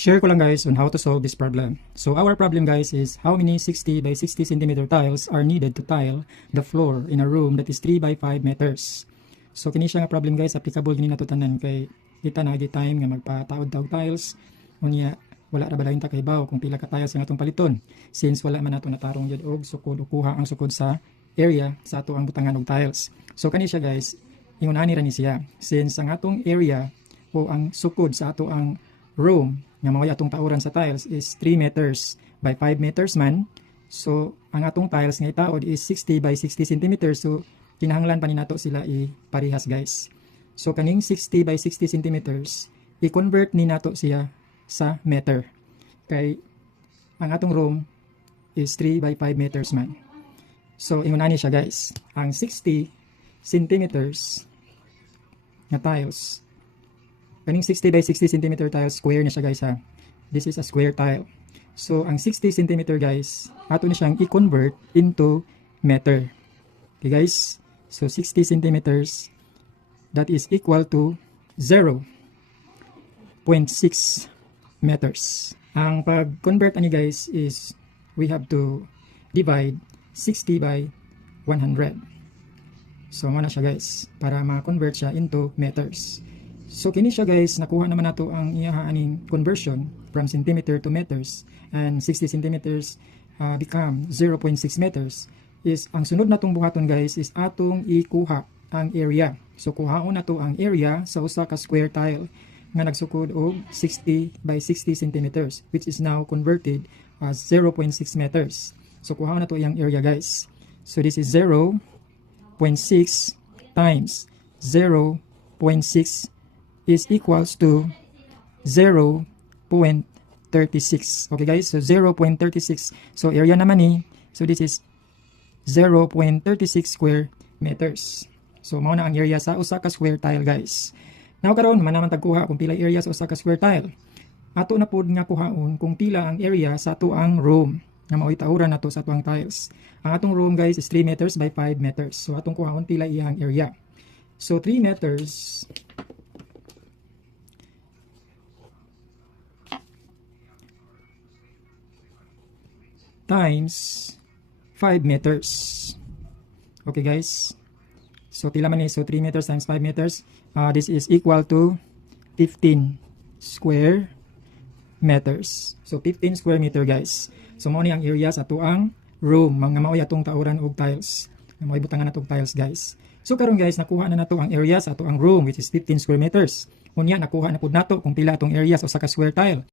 Share ko lang guys on how to solve this problem. So our problem guys is how many 60 by 60 centimeter tiles are needed to tile the floor in a room that is 3 by 5 meters. So kini siya nga problem guys, applicable gini nato tanan kay kita na time nga magpataod-taod tiles. Unya wala ra balahin ta kay baw kung pila ka tiles ang atong paliton. Since wala man nato natarong jud og sukod o kuha ang sukod sa area sa ato ang butangan og tiles. So kani siya guys, ingunani ra ni siya. Since ang atong area o ang sukod sa ato ang room nga mao atong tauran sa tiles is 3 meters by 5 meters man. So ang atong tiles nga itaod is 60 by 60 centimeters. So kinahanglan pa ni nato sila iparehas guys. So kaning 60 by 60 centimeters i-convert ni nato siya sa meter. Kay ang atong room is 3 by 5 meters man. So ingunani siya guys. Ang 60 centimeters na tiles, kaning 60 by 60 cm tile, square na siya guys ha. This is a square tile. So ang 60 cm guys, ato na siyang i-convert into meter. Okay guys, so 60 cm that is equal to 0.6 meters. Ang pag-convert ani guys is we have to divide 60 by 100. So muna siya guys, para ma-convert siya into meters. So kini siya guys, nakuha naman nato ang iyahaaning conversion from centimeter to meters, and 60 centimeters become 0.6 meters. Is ang sunod natong buhaton guys is atong ikuha ang area. So kuhaon nato ang area sa usa ka square tile nga nagsukod og 60 by 60 centimeters, which is now converted as 0.6 meters. So kuhaon nato iyang area guys. So this is 0.6 times 0.6 is equals to 0.36. Okay guys, so 0.36. So area naman ni, so this is 0.36 square meters. So mao na ang area sa usa ka square tile guys. Now karon man naman tagkuha kung pila area sa usa ka square tile. Ato na pud nga kuhaon kung pila ang area sa ato ang room nga mao itauran nato sa atuang tiles. Ang atong room guys is 3 meters by 5 meters. So atong kuhaon pila iyang area. So 3 meters times 5 meters. Okay guys. So pila man ni, so 3 meters times 5 meters. This is equal to 15 square meters. So 15 square meter guys. So mao ni ang area sa tuang room, mga maoy atong tauran og tiles. Maoy butangan natong tiles guys. So karon guys, nakuha na nato ang area sa tuang room which is 15 square meters. Unya nakuha na pud nato kung pila atong area sa usa ka square tile.